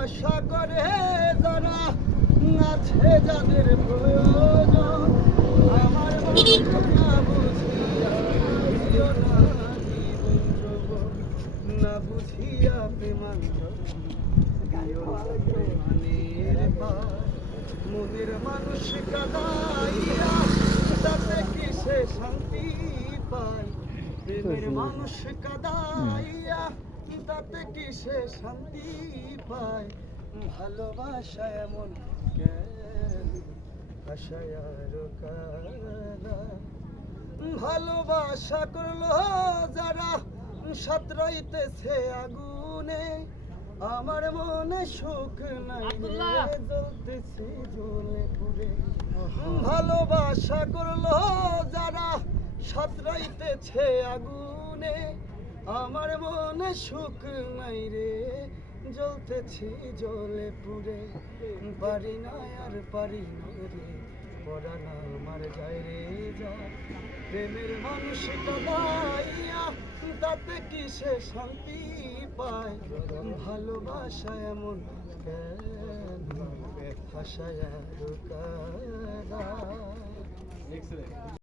ভালোবাসা করে যারা আছে যাদের প্রয়োজন আমার না বুঝিয়া না বুঝিয়া প্রেমাঞ্জন দিও না প্রেমানের পার। মনের মানুষ কাদাইয়া তাতে কিসে শান্তি পায়? প্রেমের মানুষ কাদাইয়া তাতে কি সে শান্তি পায়? ভালোবাসা এমন কেন? আশায় ভালোবাসা করল যারা সাঁতরাইতেছে আগুনে। আমার মনে সুখ নাই জ্বলতেছে জ্বলে পুড়ে। ভালোবাসা করল যারা সাঁতরাইতেছে আগুনে। আমার মনে সুখ নাই রে, জ্বলতেছি জ্বলে পুড়ে। পারি না আর পারি না রে আমার যায় রে যা। প্রেমের মানুষ কাদাইয়া তাতে কিসে শান্তি পায়? ভালোবাসা এমন কেন? হাসায় কাদা